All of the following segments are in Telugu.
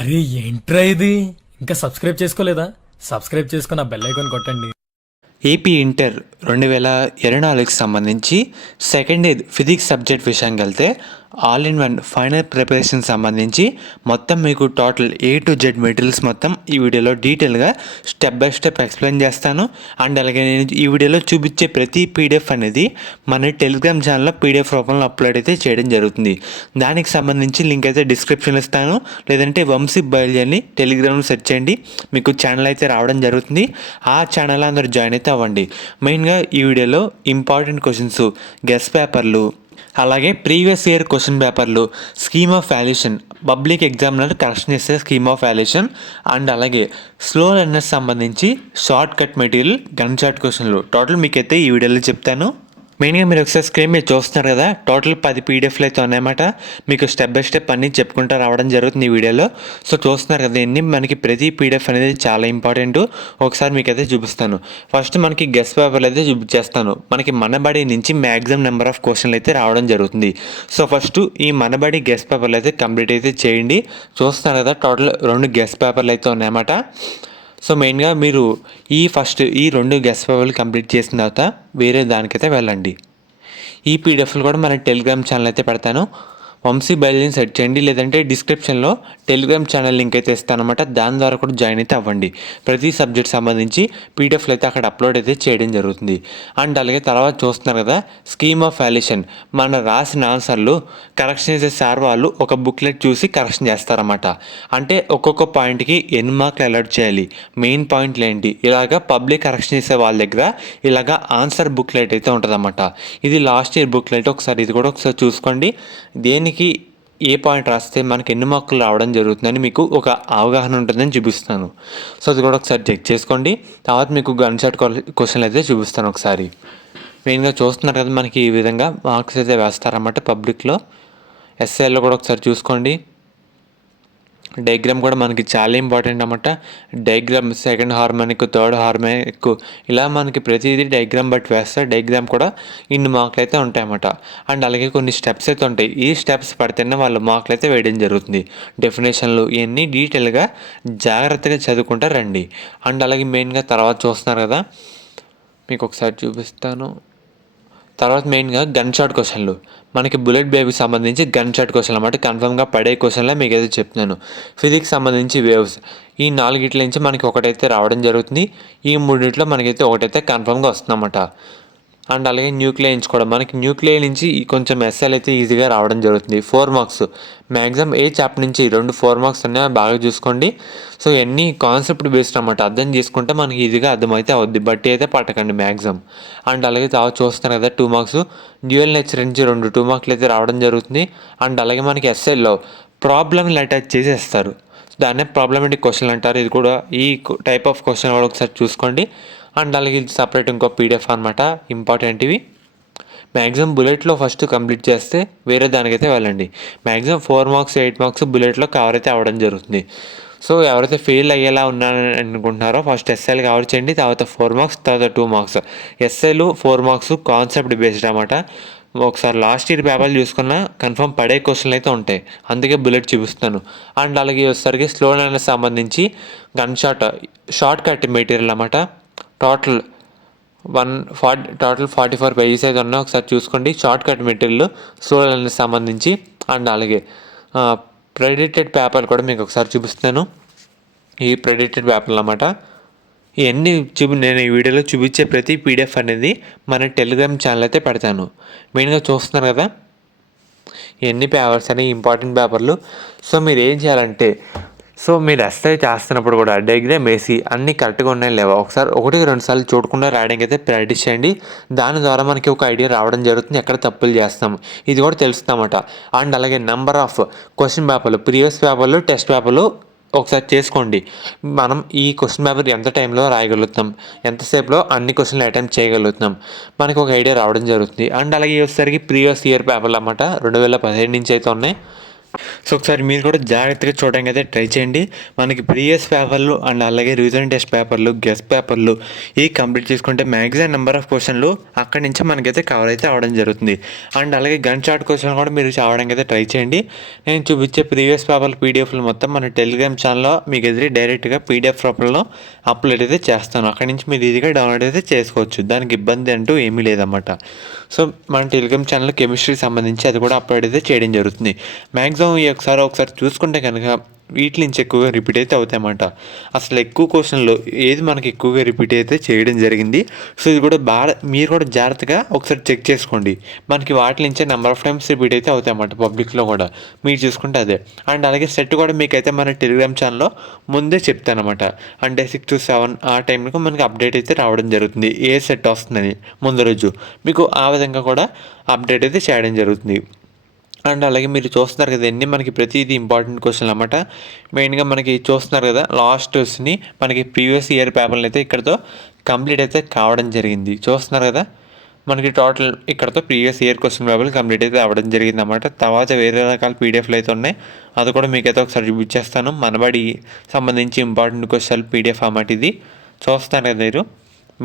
అరే ఏంట్రా ఇది? ఇంకా సబ్స్క్రైబ్ చేసుకోలేదా? సబ్స్క్రైబ్ చేసుకుని ఆ బెల్ ఐకాన్ కొట్టండి. ఏపీ ఇంటర్ 2024కి సంబంధించి సెకండ్ ఇయర్ ఫిజిక్స్ సబ్జెక్ట్ విషయానికి వెళ్తే all in one final preparation సంబంధించి మొత్తం మీకు total A to Z materials మొత్తం ఈ వీడియోలో డీటెయిల్గా స్టెప్ బై స్టెప్ ఎక్స్ప్లెయిన్ చేస్తాను. అండ్ అలాగే నేను ఈ వీడియోలో చూపించే ప్రతి పీడిఎఫ్ అనేది మన టెలిగ్రామ్ ఛానల్లో పీడిఎఫ్ రూపంలో అప్లోడ్ అయితే చేయడం జరుగుతుంది. దానికి సంబంధించి లింక్ అయితే డిస్క్రిప్షన్లో ఇస్తాను, లేదంటే వంశీ బయలుదేరి టెలిగ్రామ్లో సెర్చ్ చేయండి, మీకు ఛానల్ అయితే రావడం జరుగుతుంది. ఆ ఛానల్ అందరూ జాయిన్ అయితే అవ్వండి. మెయిన్గా ఈ వీడియోలో ఇంపార్టెంట్ క్వశ్చన్స్, గెస్ట్ పేపర్లు, అలాగే ప్రీవియస్ ఇయర్ క్వశ్చన్ పేపర్లు, scheme of valuation, public examiner correction చేసే స్కీమ్ ఆఫ్ వాల్యుయేషన్, అండ్ అలాగే స్లో లెర్నర్స్ సంబంధించి short cut material, gun short క్వశ్చన్లు టోటల్ మీకైతే ఈ వీడియోలో చెప్తాను. మెయిన్గా మీరు ఒకసారి స్క్రీన్ మీద చూస్తున్నారు కదా, టోటల్ 10 పీడిఎఫ్లు అయితే ఉన్నాయన్నమాట. మీకు స్టెప్ బై స్టెప్ అన్నీ చెప్పుకుంటూ రావడం జరుగుతుంది ఈ వీడియోలో. సో చూస్తున్నారు కదా, ఇన్ని మనకి ప్రతి పీడిఎఫ్ అనేది చాలా ఇంపార్టెంట్. ఒకసారి మీకైతే చూపిస్తాను. ఫస్ట్ మనకి గెస్ట్ పేపర్లు అయితే చూపించేస్తాను. మనకి మనబడి నుంచి మ్యాక్సిమం నెంబర్ ఆఫ్ క్వశ్చన్లు అయితే రావడం జరుగుతుంది. సో ఫస్ట్ ఈ మనబడి గెస్ట్ పేపర్లు అయితే కంప్లీట్ అయితే చేయండి. చూస్తున్నారు కదా, టోటల్ 2 గెస్ట్ పేపర్లు అయితే ఉన్నాయన్నమాట. సో మెయిన్గా మీరు ఈ 2 గెస్ట్ పేపర్లు కంప్లీట్ చేసిన తర్వాత వేరే దానికైతే వెళ్ళండి. ఈ పీడిఎఫ్లు కూడా మన టెలిగ్రామ్ ఛానల్ అయితే పెడతాను. వంశీ బయలుని సెర్చ్ చేయండి, లేదంటే డిస్క్రిప్షన్లో టెలిగ్రామ్ ఛానల్ లింక్ అయితే ఇస్తాను అనమాట. దాని ద్వారా కూడా జాయిన్ అయితే అవ్వండి. ప్రతి సబ్జెక్ట్ సంబంధించి పీడిఎఫ్లు అయితే అక్కడ అప్లోడ్ అయితే చేయడం జరుగుతుంది. అండ్ అలాగే తర్వాత చూస్తున్నారు కదా, స్కీమ్ ఆఫ్ వాల్యుయేషన్, మన రాసిన ఆన్సర్లు కరెక్షన్ చేసే సార్ వాళ్ళు ఒక బుక్లెట్ చూసి కరెక్షన్ చేస్తారన్నమాట. అంటే ఒక్కొక్క పాయింట్కి ఎన్ని మార్కులు అలర్ట్ చేయాలి, మెయిన్ పాయింట్లు ఏంటి, ఇలాగా పబ్లిక్ కరెక్షన్ చేసే వాళ్ళ దగ్గర ఇలాగా ఆన్సర్ బుక్లెట్ అయితే ఉంటుందన్నమాట. ఇది లాస్ట్ ఇయర్ బుక్లెట్. ఒకసారి ఇది కూడా ఒకసారి చూసుకోండి. దేనికి ఏ పాయింట్ రాస్తే మనకి ఎన్ని మార్కులు రావడం జరుగుతుందని మీకు ఒక అవగాహన ఉంటుందని చూపిస్తాను. సో అది కూడా ఒకసారి చెక్ చేసుకోండి. తర్వాత మీకు గన్ షాట్ క్వశ్చన్లు అయితే చూపిస్తాను ఒకసారి. మెయిన్గా చూస్తున్నారు కదా, మనకి ఈ విధంగా మార్క్స్ అయితే వేస్తారన్నమాట పబ్లిక్లో. ఎస్ఐలో కూడా ఒకసారి చూసుకోండి. డయాగ్రామ్ కూడా మనకి చాలా ఇంపార్టెంట్ అన్నమాట. Diagram second harmonic, third harmonic, ఇలా మనకి ప్రతిదీ డయాగ్రామ్ బట్టి వేస్తారు. డయాగ్రామ్ కూడా ఇన్ని మార్కులు అయితే ఉంటాయన్నమాట. అండ్ అలాగే కొన్ని స్టెప్స్ అయితే ఉంటాయి. ఈ స్టెప్స్ పడితేనే వాళ్ళు మార్కులు అయితే వేయడం జరుగుతుంది. డెఫినేషన్లు ఇవన్నీ డీటెయిల్గా జాగ్రత్తగా చదువుకుంటూ రండి. అండ్ అలాగే మెయిన్గా తర్వాత చూస్తున్నారు కదా, మీకు ఒకసారి చూపిస్తాను. తర్వాత మెయిన్గా గన్ షాట్ క్వశ్చన్లు, మనకి బుల్లెట్ బేబీకి సంబంధించి గన్ షాట్ క్వశ్చన్లు అన్నమాట. కన్ఫర్మ్గా పడే క్వశ్చన్లే మీకు అయితే చెప్తున్నాను. ఫిజిక్స్ సంబంధించి వేవ్స్, ఈ 4 నుంచి మనకి ఒకటైతే రావడం జరుగుతుంది. ఈ 3 మనకైతే ఒకటైతే కన్ఫర్మ్గా వస్తుందన్నమాట. అండ్ అలాగే న్యూక్లియర్ ఎంచుకోవడం, మనకి న్యూక్లియర్ నుంచి కొంచెం ఎస్ఎల్ అయితే ఈజీగా రావడం జరుగుతుంది. 4 మార్క్స్ మ్యాక్సిమం ఏ చాప్టర్ నుంచి 4 మార్క్స్ ఉన్నాయి, బాగా చూసుకోండి. సో ఎన్ని కాన్సెప్ట్ బేస్డ్ అన్నమాట. అర్థం చేసుకుంటే మనకి ఈజీగా అర్థమైతే అవుద్ది, బట్టి అయితే పట్టకండి మ్యాక్సిమం. అండ్ అలాగే చూస్తున్నారు కదా, 2 మార్క్స్ డ్యూయల్ నేచర్ నుంచి 2 మార్కులు అయితే రావడం జరుగుతుంది. అండ్ అలాగే మనకి ఎస్ఎల్లో ప్రాబ్లమ్ని అటాచ్ చేసి ఇస్తారు. దాన్నే ప్రాబ్లమేటిక్ క్వశ్చన్ అంటారు. ఇది కూడా ఈ టైప్ ఆఫ్ క్వశ్చన్ కూడా ఒకసారి చూసుకోండి. అండ్ అలాగే ఇది సపరేట్ ఇంకో పీడిఎఫ్ అనమాట. ఇంపార్టెంట్ ఇవి. మ్యాక్సిమం బుల్లెట్లో ఫస్ట్ కంప్లీట్ చేస్తే వేరే దానికైతే వెళ్ళండి. మ్యాక్సిమం 4 మార్క్స్ 8 మార్క్స్ బుల్లెట్లో కవర్ అయితే అవ్వడం జరుగుతుంది. సో ఎవరైతే ఫెయిల్ అయ్యేలా ఉన్నారని అనుకుంటున్నారో ఫస్ట్ ఎస్ఐలు కవర్ చేయండి, తర్వాత 4 మార్క్స్, తర్వాత 2 మార్క్స్. ఎస్ఐలు 4 మార్క్స్ కాన్సెప్ట్ బేస్డ్ అనమాట. ఒకసారి లాస్ట్ ఇయర్ పేపర్లు చూసుకున్నా కన్ఫర్మ్ పడే క్వశ్చన్లు అయితే ఉంటాయి, అందుకే బుల్లెట్ చూపిస్తాను. అండ్ అలాగే వచ్చేసరికి స్లో లెర్నర్స్ సంబంధించి గన్ షార్ట్ కట్ మెటీరియల్ అన్నమాట. టోటల్ 44 పేజెస్ అయితే ఉన్నాయి. ఒకసారి చూసుకోండి. Short cut material slow learners సంబంధించి. అండ్ అలాగే ప్రెడిక్టెడ్ పేపర్ కూడా మీకు ఒకసారి చూపిస్తాను. ఈ ప్రెడిక్టెడ్ పేపర్లు అన్నమాట. ఇవన్నీ నేను ఈ వీడియోలో చూపించే ప్రతి పీడిఎఫ్ అనేది మన టెలిగ్రామ్ ఛానల్ అయితే పెడతాను. మెయిన్గా చూస్తున్నారు కదా, ఇవన్నీ పేపర్స్ అనేవి ఇంపార్టెంట్ పేపర్లు. సో మీరు ఏం చేయాలంటే, మీరు ఎస్ఐ చేస్తున్నప్పుడు కూడా డయాగ్రామ్ వేసి అన్నీ కరెక్ట్గా ఉన్నాయి లేవా ఒకసారి 1-2 సార్లు చూడకుండా రాయడానికి అయితే ప్రాక్టీస్ చేయండి. దాని ద్వారా మనకి ఒక ఐడియా రావడం జరుగుతుంది, ఎక్కడ తప్పులు చేస్తాము ఇది కూడా తెలుస్తుందన్నమాట. అండ్ అలాగే నెంబర్ ఆఫ్ క్వశ్చన్ పేపర్లు, ప్రీవియస్ పేపర్లు, టెస్ట్ పేపర్లు ఒకసారి చేసుకోండి. మనం ఈ క్వశ్చన్ పేపర్ ఎంత టైంలో రాయగలుగుతాం, ఎంతసేపులో అన్ని క్వశ్చన్లు అటెంప్ట్ చేయగలుగుతాం, మనకు ఒక ఐడియా రావడం జరుగుతుంది. అండ్ అలాగే వచ్చేసరికి ప్రీవియస్ ఇయర్ పేపర్లు అన్నమాట. 2017 నుంచి అయితే ఉన్నాయి. సో ఒకసారి మీరు కూడా జాగ్రత్తగా చూడడానికి అయితే ట్రై చేయండి. మనకి ప్రీవియస్ పేపర్లు అండ్ అలాగే రీజనింగ్ టెస్ట్ పేపర్లు, గెస్ట్ పేపర్లు ఇవి కంప్లీట్ చేసుకుంటే మ్యాక్సిమం నెంబర్ ఆఫ్ క్వశ్చన్లు అక్కడి నుంచి మనకైతే కవర్ అయితే అవ్వడం జరుగుతుంది. అండ్ అలాగే గన్ షాట్ క్వశ్చన్ కూడా మీరు చదవడానికి అయితే ట్రై చేయండి. నేను చూపించే ప్రీవియస్ పేపర్లు పీడిఎఫ్లు మొత్తం మన టెలిగ్రామ్ ఛానల్లో మీకు ఎదురు డైరెక్ట్గా పీడిఎఫ్ రూపంలో అప్లోడ్ అయితే చేస్తాను. అక్కడి నుంచి మీరు ఈజీగా డౌన్లోడ్ అయితే చేసుకోవచ్చు. దానికి ఇబ్బంది అంటూ ఏమీ లేదన్నమాట. సో మన టెలిగ్రామ్ ఛానల్ కెమిస్ట్రీకి సంబంధించి అది కూడా అప్లోడ్ అయితే చేయడం జరుగుతుంది. మ్యాక్సిమం ఒకసారి చూసుకుంటే కనుక వీటి నుంచి ఎక్కువగా రిపీట్ అయితే అవుతాయన్నమాట. అసలు ఎక్కువ క్వశ్చన్లు ఏది మనకి ఎక్కువగా రిపీట్ అయితే చేయడం జరిగింది. సో ఇది కూడా మీరు కూడా జాగ్రత్తగా ఒకసారి చెక్ చేసుకోండి. మనకి వాటి నుంచే నెంబర్ ఆఫ్ టైమ్స్ రిపీట్ అయితే అవుతాయన్నమాట పబ్లిక్లో కూడా. మీరు చూసుకుంటే అదే. అండ్ అలాగే సెట్ కూడా మీకైతే మన టెలిగ్రామ్ ఛానల్లో ముందే చెప్తానమాట. అంటే 6 to 7 ఆ టైంకి మనకి అప్డేట్ అయితే రావడం జరుగుతుంది. ఏ సెట్ వస్తుందని ముందు రోజు మీకు ఆ విధంగా కూడా అప్డేట్ అయితే చేయడం జరుగుతుంది. అండ్ అలాగే మీరు చూస్తున్నారు కదా అన్నీ మనకి ప్రతిదీ ఇంపార్టెంట్ క్వశ్చన్ అన్నమాట. మెయిన్గా మనకి చూస్తున్నారు కదా లాస్ట్ని మనకి ప్రీవియస్ ఇయర్ పేపర్లు అయితే ఇక్కడతో కంప్లీట్ అయితే కావడం జరిగింది. చూస్తున్నారు కదా మనకి టోటల్ ఇక్కడతో ప్రీవియస్ ఇయర్ క్వశ్చన్ పేపర్లు కంప్లీట్ అయితే అవ్వడం జరిగింది అన్నమాట. తర్వాత వేరే రకాల పీడిఎఫ్లు అయితే ఉన్నాయి. అది కూడా మీకైతే ఒకసారి చూపించేస్తాను. మనబడి సంబంధించి ఇంపార్టెంట్ క్వశ్చన్ పీడిఎఫ్ అన్నమాట ఇది. చూస్తున్నారు కదా మీరు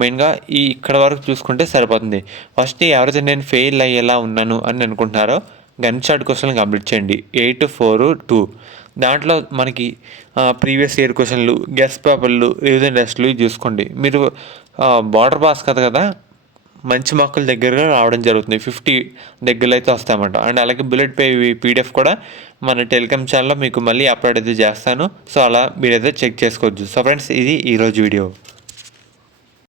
మెయిన్గా ఇక్కడ వరకు చూసుకుంటే సరిపోతుంది. ఫస్ట్ ఎవరైతే నేను ఫెయిల్ అయ్యేలా ఉన్నాను అని అనుకుంటున్నారో గన్ షాట్ క్వశ్చన్లు కంప్లీట్ చేయండి. 8, 4, 2 దాంట్లో మనకి ప్రీవియస్ ఇయర్ క్వశ్చన్లు, గెస్ట్ పేపర్లు, రివిజన్ టెస్ట్లు చూసుకోండి. మీరు బార్డర్ పాస్ కదా మంచి మార్కుల దగ్గరగా రావడం జరుగుతుంది. 50 దగ్గరలో అయితే వస్తాయన్నమాట. అండ్ అలాగే బుల్లెట్ పీడిఎఫ్ కూడా మన టెలిగ్రామ్ ఛానల్లో మీకు మళ్ళీ అప్లోడ్ అయితే చేస్తాను. సో అలా మీరైతే చెక్ చేసుకోవచ్చు. సో ఫ్రెండ్స్ ఇది ఈరోజు వీడియో.